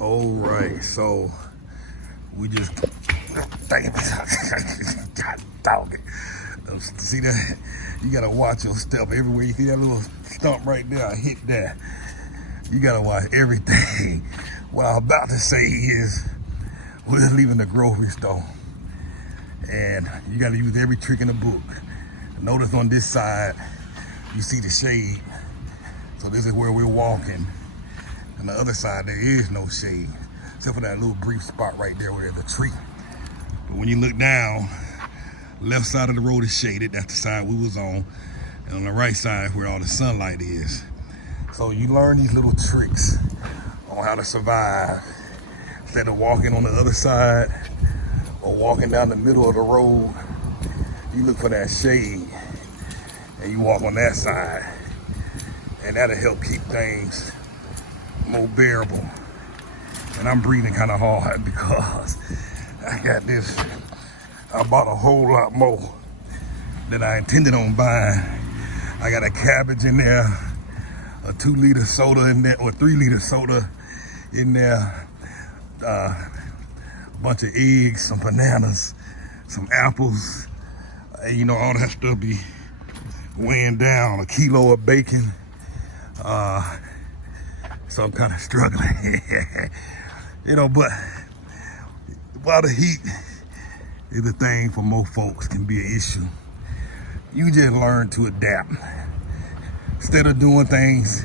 All right, so we just dog it. See that? You gotta watch your step everywhere. You see that little stump right there? I hit that. You gotta watch everything. What I'm about to say is we're leaving the grocery store, and you gotta use every trick in the book. Notice on this side, you see the shade. So this is where we're walking. On the other side, there is no shade, except for that little brief spot right there where there's a tree. But when you look down, left side of the road is shaded. That's the side we was on. And on the right side where all the sunlight is. So you learn these little tricks on how to survive. Instead of walking on the other side or walking down the middle of the road, you look for that shade and you walk on that side. And that'll help keep things more bearable. And I'm breathing kind of hard because I got this. I bought a whole lot more than I intended on buying. I got a cabbage in there, a 2-liter soda in there, or 3-liter soda in there, a bunch of eggs, some bananas, some apples. You know, all that stuff be weighing down, a kilo of bacon. So I'm kind of struggling, you know, but while the heat is a thing for most folks can be an issue, you just learn to adapt. Instead of doing things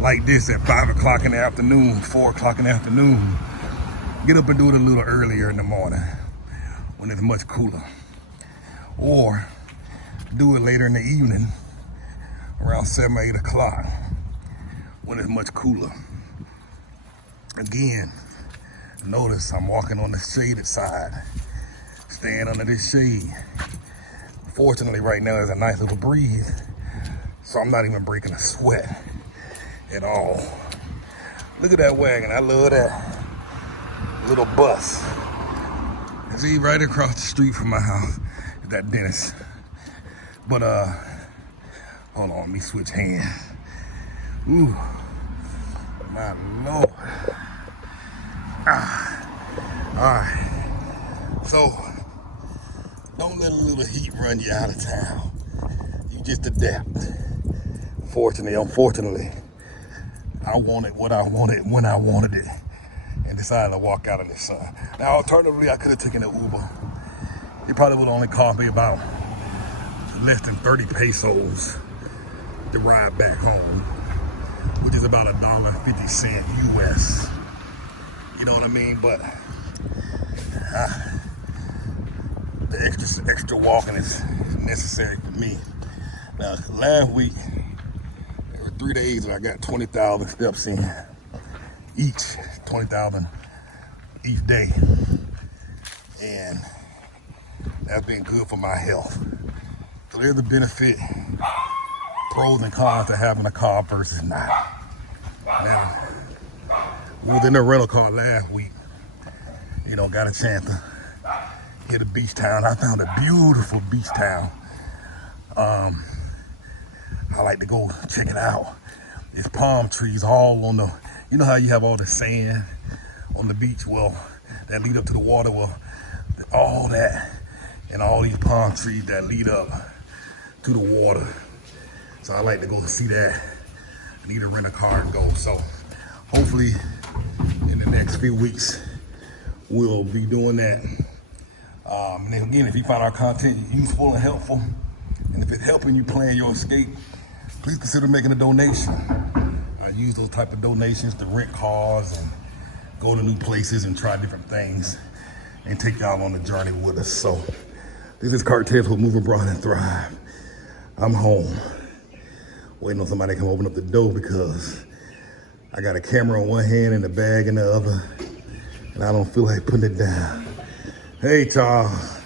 like this at 5 o'clock in the afternoon, 4 o'clock in the afternoon, get up and do it a little earlier in the morning when it's much cooler. Or do it later in the evening around 7 or 8 o'clock when it's much cooler. Again, notice I'm walking on the shaded side, staying under this shade. Fortunately, right now there's a nice little breeze, so I'm not even breaking a sweat at all. Look at that wagon. I love that little bus. See, right across the street from my house is that dentist. But hold on, let me switch hands. Ooh, my Lord. All right. So, don't let a little heat run you out of town. You just adapt. Unfortunately, I wanted what I wanted when I wanted it and decided to walk out in the sun. Now, alternatively, I could have taken an Uber. It probably would only cost me about less than 30 pesos to ride back home, which is about $1.50 US. You know what I mean? But the extra walking is necessary for me. Now, last week, there were 3 days where I got 20,000 steps in each, 20,000 each day. And that's been good for my health. So there's a benefit, pros and cons to having a car versus not. Now, we was in the rental car last week, you know, got a chance to hit a beach town. I found a beautiful beach town. I like to go check it out. There's palm trees all on the, you know how you have all the sand on the beach? Well, that lead up to the water, well, all that and all these palm trees that lead up to the water. So I like to go see that. I need to rent a car and go. So hopefully in the next few weeks, we'll be doing that. And then again, if you find our content useful and helpful, and if it's helping you plan your escape, please consider making a donation. I use those type of donations to rent cars and go to new places and try different things and take y'all on the journey with us. So this is Cartess with Move Abroad and Thrive. I'm home, waiting on somebody to come open up the door because I got a camera in one hand and a bag in the other, and I don't feel like putting it down. Hey, Charles.